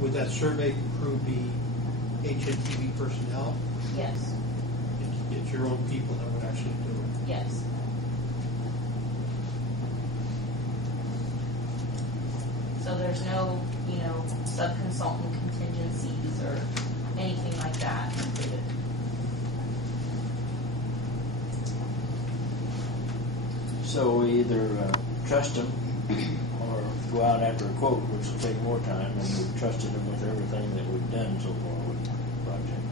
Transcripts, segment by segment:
Would that survey crew be HNTV personnel? Yes. It's your own people that would actually do it? Yes. So there's no, sub-consultant contingencies or anything like that included. So we either trust them or go out after a quote, which will take more time, and we've trusted them with everything that we've done so far with the project.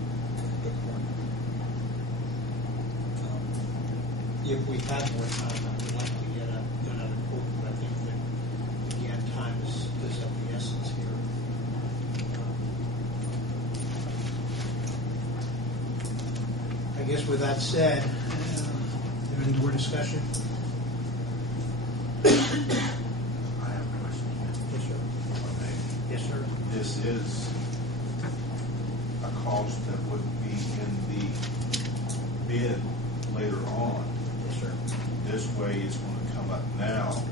Good point. If we had more time, I would like to get another quote, but I think that, again, time is of the essence here. I guess with that said, is there any more discussion? I have a question. Yes, sir. Yes, sir. This is a cost that would be in the bid later on. Yes, sir. This way it's going to come up now,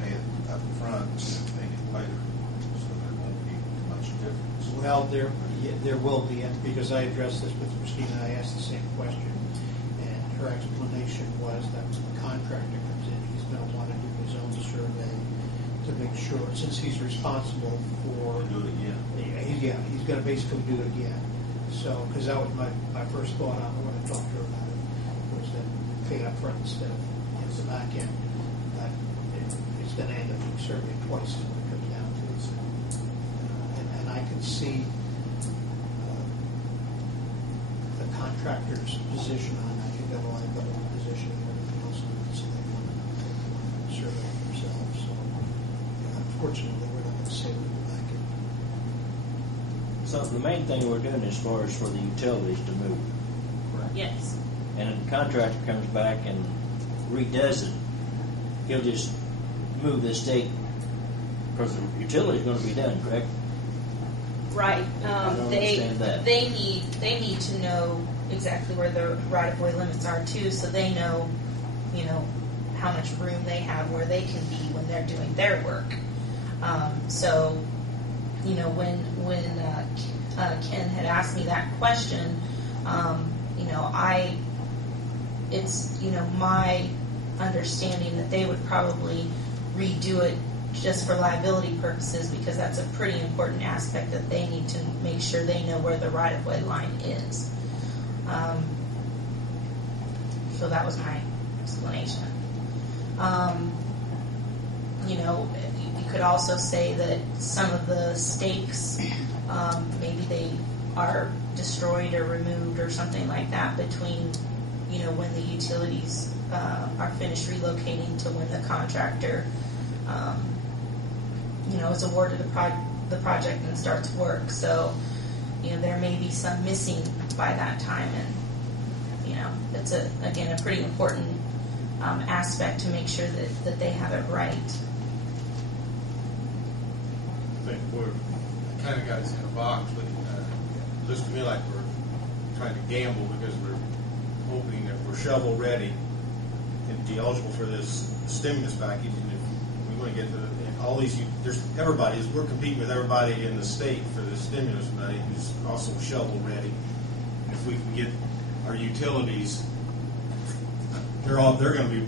pay it up front, and pay it later. So there won't be much difference. Well, there will be, and because I addressed this with Christina, I asked the same question, and her explanation was that when the contractor comes in, he's going to want to do his own survey to make sure, since he's responsible for. Do it again. He's going to basically do it again. So, because that was my first thought on when I talked to her about it, was that pay up front instead of the back end. That it's going to end up being surveyed twice when it comes down to it. And I can see the contractor's position on that. You've got a liability position and everything else, so they want to survey it themselves. So, unfortunately, we're not going to say we go back in. So the main thing we're doing as far as for the utilities to move. Correct. Yes. And if the contractor comes back and redoes it, he'll just move the stake because the utility is going to be done, correct? Right. I don't They understand that. need to know exactly where the right-of-way limits are too, so they know, how much room they have where they can be when they're doing their work. So, when Ken had asked me that question, it's my understanding that they would probably redo it just for liability purposes, because that's a pretty important aspect that they need to make sure they know where the right-of-way line is. So that was my explanation. You could also say that some of the stakes, maybe they are destroyed or removed or something like that between, when the utilities are finished relocating to when the contractor is awarded the project and starts work. So, there may be some missing by that time, and it's again a pretty important aspect to make sure that they have it right. I think we're kind of got us in a box, but it looks to me like we're trying to gamble because we're hoping that we're shovel ready and be eligible for this stimulus package, and if we want to get all these, we're competing with everybody in the state for the stimulus money who's also shovel ready. If we can get our utilities, they're going to be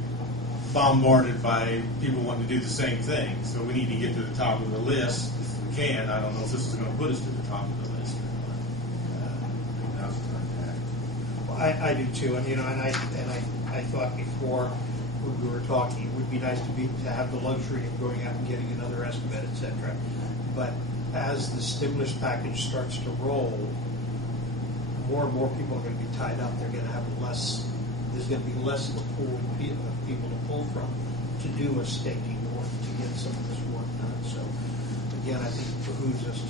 bombarded by people wanting to do the same thing. So we need to get to the top of the list if we can. I don't know if this is going to put us to the top of the list or not. I do too, and I thought before when we were talking, it would be nice to have the luxury of going out and getting another estimate, etc. But as the stimulus package starts to roll, more and more people are going to be tied up. They're going to have less. There's going to be less of a pool of people to pull from to do a staking work to get some of this work done. So again, I think it behooves us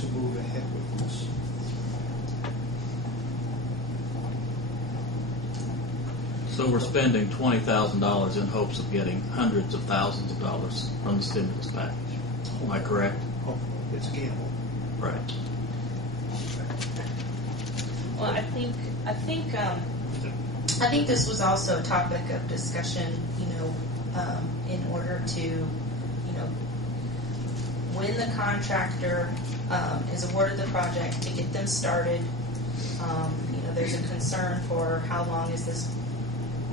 to move ahead with this. So we're spending $20,000 in hopes of getting hundreds of thousands of dollars from the stimulus package. Am I correct? Hopefully, it's a gamble. Right. Well, I think this was also a topic of discussion, in order to, when the contractor is awarded the project, to get them started. There's a concern for how long is this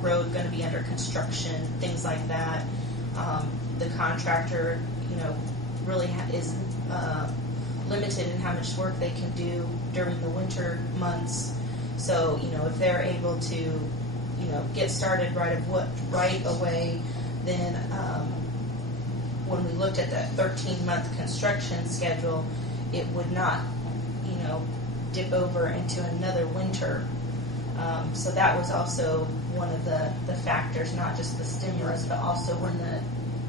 road going to be under construction, things like that. The contractor, really is limited in how much work they can do during the winter months. So, if they're able to, get started right away, then when we looked at that 13-month construction schedule, it would not, dip over into another winter. So that was also one of the factors, not just the stimulus, but also when the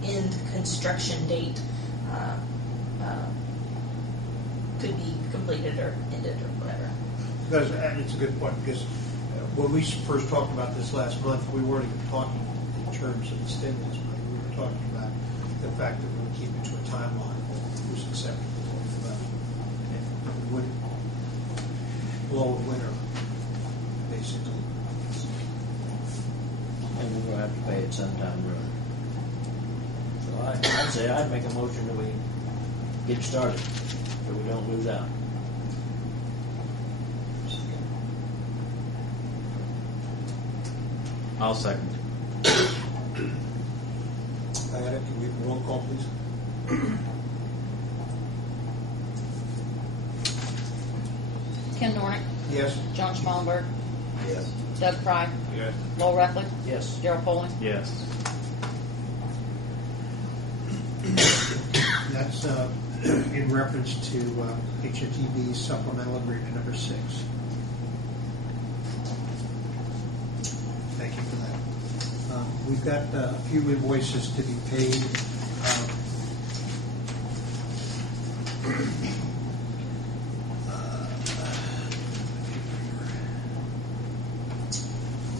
end construction date could be completed or ended or whatever. Because, and it's a good point, because when we first talked about this last month, we weren't even talking in terms of the stimulus money. We were talking about the fact that we would keep it to a timeline that was acceptable. And we wouldn't blow a winter, basically. And we're going to have to pay it sometime soon. So I'd say I'd make a motion that we get started, so we don't lose out. I'll second. Diana, can we have a roll call, please? Ken Dornick, Yes. John Schmallenberg, Yes. Doug Fry, Yeah. Lowell Roughly, Yes. Gerald Poling. Yes. That's in reference to HNTB supplemental agreement number 6. Thank you for that. We've got a few invoices to be paid.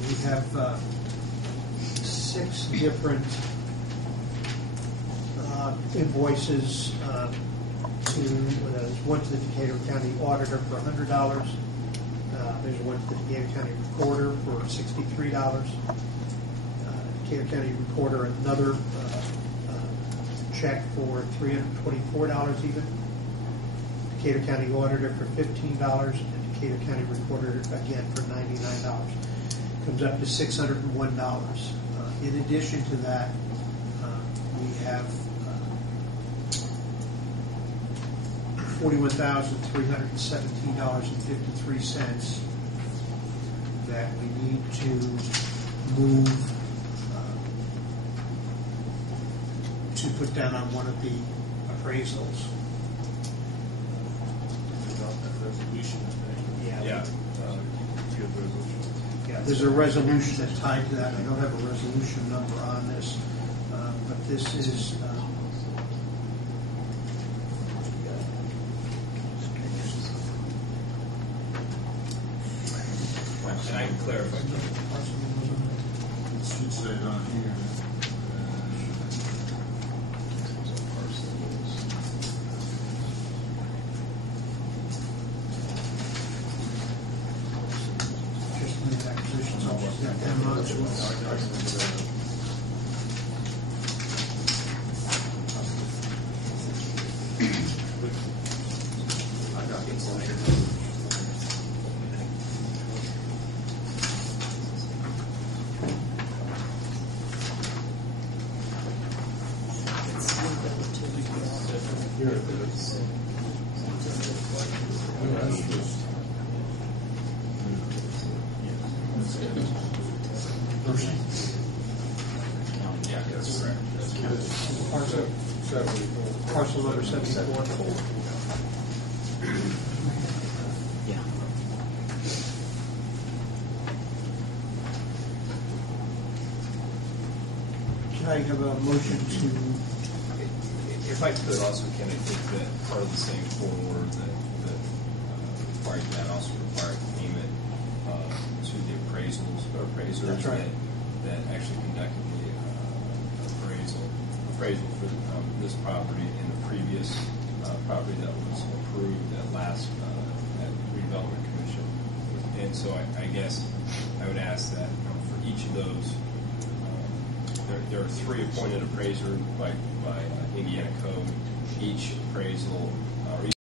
We have 6 different invoices there's one to the Decatur County Auditor for $100. There's one to the Decatur County Recorder for $63. Decatur County Recorder, another check for $324 even. Decatur County Auditor for $15, and Decatur County Recorder again for $99. Comes up to $601. In addition to that, we have $41,317.53 that we need to move to put down on one of the appraisals. Resolution. Yeah. Good resolution. Yeah, there's a resolution that's tied to that. I don't have a resolution number on this, but this is. And I can clarify. It should say it on here. Just made acquisitions. I'll just get them on to us. I got it. Here it is. Yeah, that's correct. Parcel, 74. parcel number 74. Yeah. Can I have a motion to, If I could also, Ken, I think that part of the same court order that required that also required payment to the appraisers That's right. that actually conducted the appraisal for this property and the previous property that was approved at last at redevelopment commission. And so I guess I would ask that for each of those, there are 3 appointed appraisers by Indiana code, each appraisal